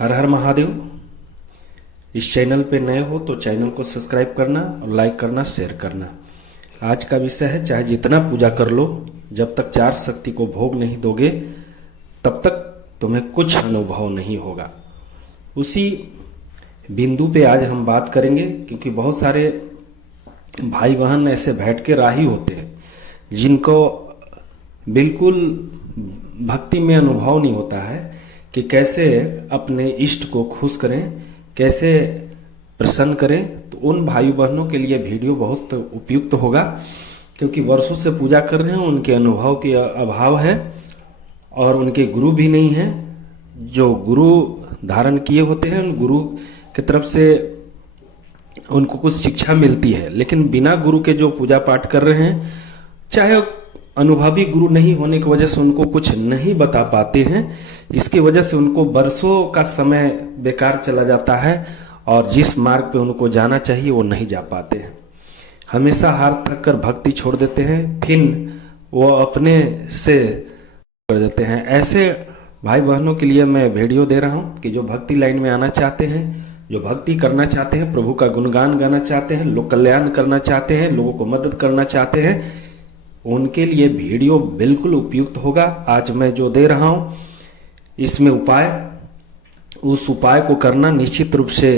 हर हर महादेव। इस चैनल पे नए हो तो चैनल को सब्सक्राइब करना और लाइक करना, शेयर करना। आज का विषय है, चाहे जितना पूजा कर लो, जब तक चार शक्ति को भोग नहीं दोगे तब तक तुम्हें कुछ अनुभव नहीं होगा। उसी बिंदु पे आज हम बात करेंगे, क्योंकि बहुत सारे भाई बहन ऐसे बैठ के राही होते हैं जिनको बिल्कुल भक्ति में अनुभव नहीं होता है कि कैसे अपने इष्ट को खुश करें, कैसे प्रसन्न करें। तो उन भाई बहनों के लिए वीडियो बहुत उपयुक्त होगा, क्योंकि वर्षों से पूजा कर रहे हैं, उनके अनुभव के अभाव है और उनके गुरु भी नहीं हैं। जो गुरु धारण किए होते हैं उन गुरु की तरफ से उनको कुछ शिक्षा मिलती है, लेकिन बिना गुरु के जो पूजा पाठ कर रहे हैं, चाहे अनुभवी गुरु नहीं होने की वजह से उनको कुछ नहीं बता पाते हैं। इसकी वजह से उनको बरसों का समय बेकार चला जाता है और जिस मार्ग पे उनको जाना चाहिए वो नहीं जा पाते हैं। हमेशा हार थक कर भक्ति छोड़ देते हैं, फिर वो अपने से कर देते हैं। ऐसे भाई बहनों के लिए मैं वीडियो दे रहा हूं कि जो भक्ति लाइन में आना चाहते हैं, जो भक्ति करना चाहते हैं, प्रभु का गुणगान गाना चाहते हैं, लोक कल्याण करना चाहते हैं, लोगों को मदद करना चाहते हैं, उनके लिए वीडियो बिल्कुल उपयुक्त होगा। आज मैं जो दे रहा हूं इसमें उस उपाय को करना, निश्चित रूप से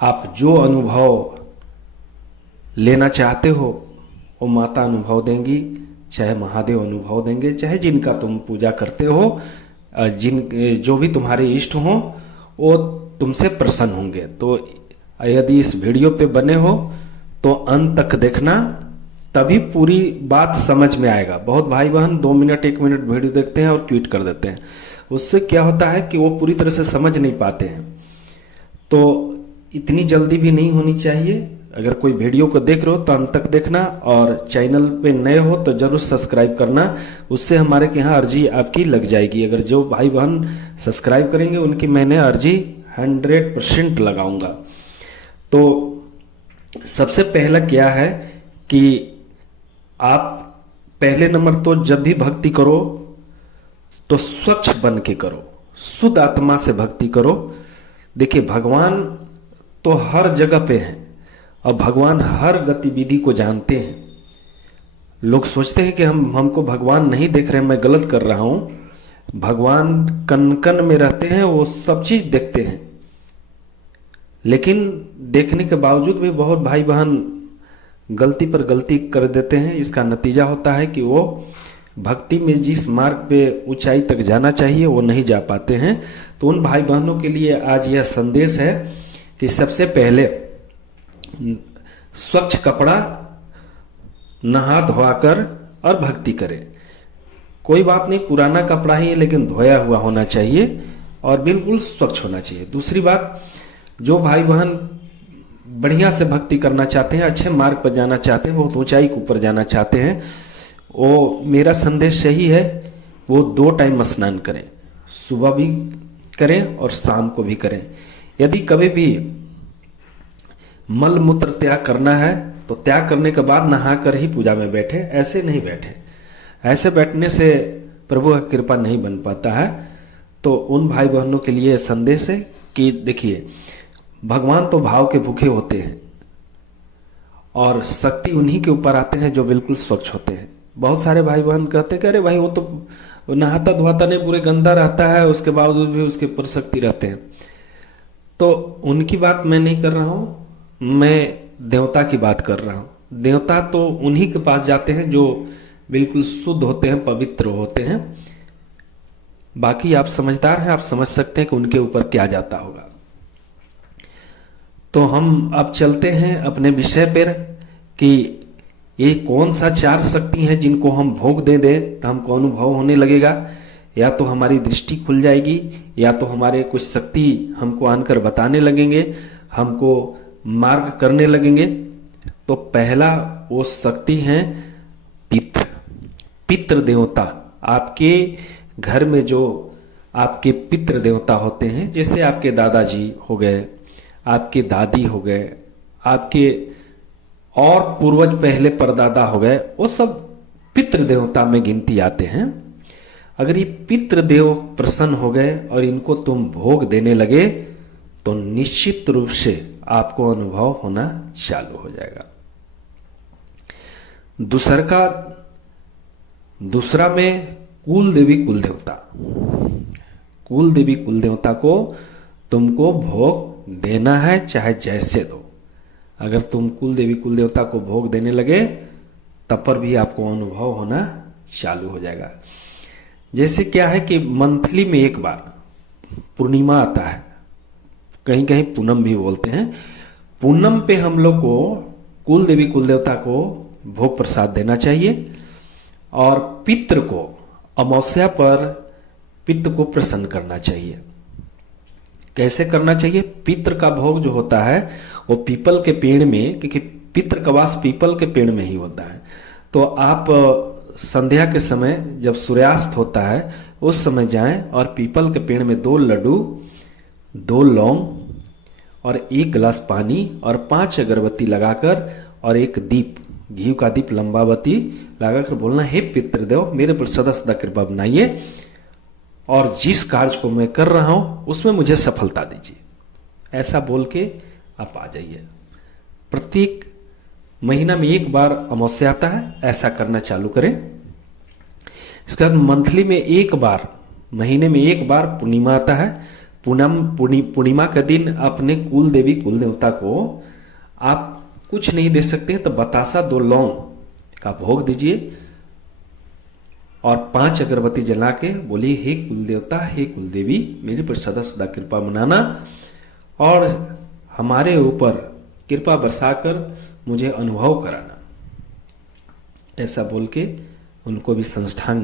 आप जो अनुभव लेना चाहते हो वो माता अनुभव देंगी, चाहे महादेव अनुभव देंगे, चाहे जिनका तुम पूजा करते हो, जो भी तुम्हारे इष्ट हो वो तुमसे प्रसन्न होंगे। तो यदि इस वीडियो पे बने हो तो अंत तक देखना, तभी पूरी बात समझ में आएगा। बहुत भाई बहन 2 मिनट 1 मिनट वीडियो देखते हैं और ट्वीट कर देते हैं। उससे क्या होता है कि वो पूरी तरह से समझ नहीं पाते हैं। तो इतनी जल्दी भी नहीं होनी चाहिए। अगर कोई वीडियो को देख रहे हो तो अंत तक देखना, और चैनल पे नए हो तो जरूर सब्सक्राइब करना। उससे हमारे के यहाँ अर्जी आपकी लग जाएगी। अगर जो भाई बहन सब्सक्राइब करेंगे उनकी मैंने अर्जी 100% लगाऊंगा। तो सबसे पहला क्या है कि आप पहले नंबर तो जब भी भक्ति करो तो स्वच्छ बन के करो, शुद्ध आत्मा से भक्ति करो। देखिए, भगवान तो हर जगह पे हैं और भगवान हर गतिविधि को जानते हैं। लोग सोचते हैं कि हमको भगवान नहीं देख रहे हैं, मैं गलत कर रहा हूं। भगवान कन कन में रहते हैं, वो सब चीज देखते हैं। लेकिन देखने के बावजूद भी बहुत भाई बहन गलती पर गलती कर देते हैं। इसका नतीजा होता है कि वो भक्ति में जिस मार्ग पे ऊंचाई तक जाना चाहिए वो नहीं जा पाते हैं। तो उन भाई बहनों के लिए आज यह संदेश है कि सबसे पहले स्वच्छ कपड़ा, नहा धोकर और भक्ति करें। कोई बात नहीं, पुराना कपड़ा ही है लेकिन धोया हुआ होना चाहिए और बिल्कुल स्वच्छ होना चाहिए। दूसरी बात, जो भाई बहन बढ़िया से भक्ति करना चाहते हैं, अच्छे मार्ग पर जाना चाहते हैं, बहुत ऊंचाई के ऊपर जाना चाहते हैं, वो मेरा संदेश यही है, वो 2 टाइम स्नान करें, सुबह भी करें और शाम को भी करें। यदि कभी भी मल मूत्र त्याग करना है तो त्याग करने के बाद नहाकर ही पूजा में बैठे, ऐसे नहीं बैठे। ऐसे बैठने से प्रभु की कृपा नहीं बन पाता है। तो उन भाई बहनों के लिए संदेश है कि देखिए, भगवान तो भाव के भूखे होते हैं और शक्ति उन्हीं के ऊपर आते हैं जो बिल्कुल स्वच्छ होते हैं। बहुत सारे भाई बहन कहते हैं कि अरे भाई वो तो नहाता धोता नहीं, पूरे गंदा रहता है, उसके बावजूद भी उसके ऊपर शक्ति रहते हैं। तो उनकी बात मैं नहीं कर रहा हूं, मैं देवता की बात कर रहा हूं। देवता तो उन्हीं के पास जाते हैं जो बिल्कुल शुद्ध होते हैं, पवित्र होते हैं। बाकी आप समझदार हैं, आप समझ सकते हैं कि उनके ऊपर क्या जाता होगा। तो हम अब चलते हैं अपने विषय पर कि ये कौन सा 4 शक्ति हैं जिनको हम भोग दे दें तो हमको अनुभव होने लगेगा। या तो हमारी दृष्टि खुल जाएगी, या तो हमारे कुछ शक्ति हमको आनकर बताने लगेंगे, हमको मार्ग करने लगेंगे। तो पहला वो शक्ति है पितृ देवता। आपके घर में जो आपके पितृ देवता होते हैं, जैसे आपके दादाजी हो गए, आपके दादी हो गए, आपके और पूर्वज पहले परदादा हो गए, वो सब पितृ देवता में गिनती आते हैं। अगर ये पितृदेव प्रसन्न हो गए और इनको तुम भोग देने लगे तो निश्चित रूप से आपको अनुभव होना चालू हो जाएगा। दूसरा में कुल देवी कुल देवता, कुल देवी कुल देवता को तुमको भोग देना है, चाहे जैसे दो। अगर तुम कुल देवी कुल देवता को भोग देने लगे तब पर भी आपको अनुभव होना चालू हो जाएगा। जैसे क्या है कि मंथली में एक बार पूर्णिमा आता है, कहीं कहीं पूनम भी बोलते हैं। पूनम पे हम लोग को कुल देवी कुल देवता को भोग प्रसाद देना चाहिए और पितृ को अमावस्या पर पितृ को प्रसन्न करना चाहिए। कैसे करना चाहिए? पितृ का भोग जो होता है वो पीपल के पेड़ में, क्योंकि पितृ का वास पीपल के पेड़ में ही होता है, तो आप संध्या के समय जब सूर्यास्त होता है उस समय जाएं और पीपल के पेड़ में 2 लड्डू, 2 लौंग और 1 गिलास पानी और 5 अगरबत्ती लगाकर और 1 दीप, घी का दीप लंबावती लगाकर बोलना, हे पितृदेव मेरे पर सदा सदा कृपा बनाइए और जिस कार्य को मैं कर रहा हूं उसमें मुझे सफलता दीजिए। ऐसा बोल के आप आ जाइए। प्रत्येक महीना में एक बार अमावस्या आता है, ऐसा करना चालू करें। इसके बाद मंथली में एक बार, महीने में एक बार पूर्णिमा आता है। पूर्णिमा के दिन अपने कुल देवी कुल देवता को आप कुछ नहीं दे सकते तो बतासा 2 लौंग का भोग दीजिए और 5 अगरबत्ती जला के बोलिए, हे कुल देवता हे कुल देवी मेरे पर सदा सदा कृपा मनाना और हमारे ऊपर कृपा बरसाकर मुझे अनुभव कराना। ऐसा बोल के उनको भी संस्थान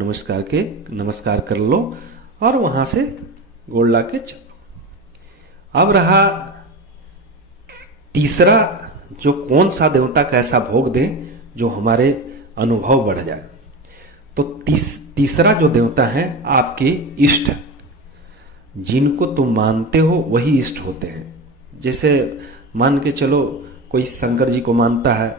नमस्कार कर लो और वहां से गोड़ ला के चलो। अब रहा तीसरा, जो कौन सा देवता का ऐसा भोग दें जो हमारे अनुभव बढ़ जाए। तो तीसरा जो देवता है आपके इष्ट, जिनको तुम मानते हो वही इष्ट होते हैं। जैसे मान के चलो कोई शंकर जी को मानता है,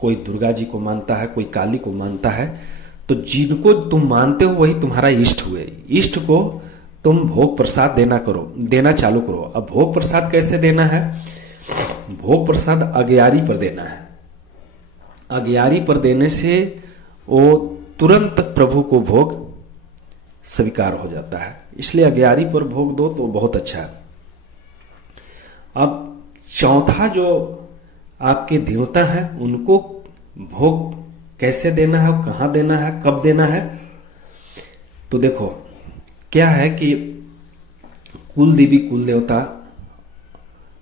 कोई दुर्गा जी को मानता है, कोई काली को मानता है, तो जिनको तुम मानते हो वही तुम्हारा इष्ट हुए। इष्ट को तुम भोग प्रसाद देना चालू करो। अब भोग प्रसाद कैसे देना है? भोग प्रसाद अग्यारी पर देना है। अग्यारी पर देने से वो तुरंत प्रभु को भोग स्वीकार हो जाता है, इसलिए अग्यारी पर भोग दो तो बहुत अच्छा है। अब चौथा जो आपके देवता है उनको भोग कैसे देना है, कहां देना है, कब देना है? तो देखो क्या है कि कुल देवी कुल देवता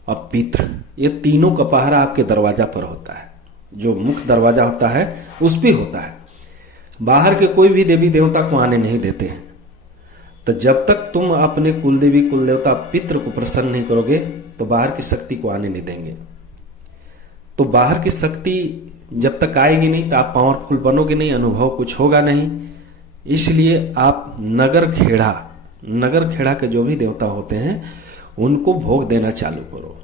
और पितृ, ये तीनों का पहरा आपके दरवाजा पर होता है। जो मुख्य दरवाजा होता है उस पे होता है, बाहर के कोई भी देवी देवता को आने नहीं देते हैं। तो जब तक तुम अपने कुल देवी कुल देवता पितृ को प्रसन्न नहीं करोगे तो बाहर की शक्ति को आने नहीं देंगे। तो बाहर की शक्ति जब तक आएगी नहीं तो आप पावरफुल बनोगे नहीं, अनुभव कुछ होगा नहीं। इसलिए आप नगर खेड़ा के जो भी देवता होते हैं उनको भोग देना चालू करो।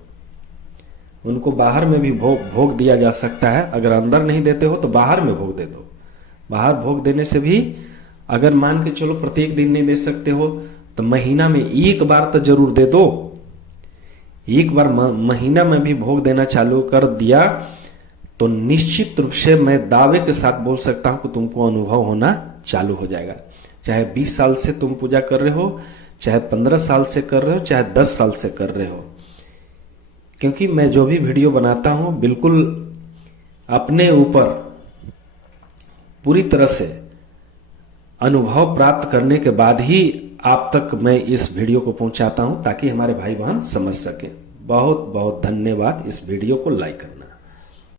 उनको बाहर में भी भोग दिया जा सकता है। अगर अंदर नहीं देते हो तो बाहर में भोग दे दो। बाहर भोग देने से भी अगर मान के चलो प्रत्येक दिन नहीं दे सकते हो तो महीना में एक बार तो जरूर दे दो। एक बार महीना में भी भोग देना चालू कर दिया तो निश्चित रूप से मैं दावे के साथ बोल सकता हूं कि तुमको अनुभव होना चालू हो जाएगा। चाहे 20 साल से तुम पूजा कर रहे हो, चाहे 15 साल से कर रहे हो, चाहे 10 साल से कर रहे हो, क्योंकि मैं जो भी वीडियो बनाता हूं बिल्कुल अपने ऊपर पूरी तरह से अनुभव प्राप्त करने के बाद ही आप तक मैं इस वीडियो को पहुंचाता हूं ताकि हमारे भाई बहन समझ सके। बहुत बहुत धन्यवाद। इस वीडियो को लाइक करना।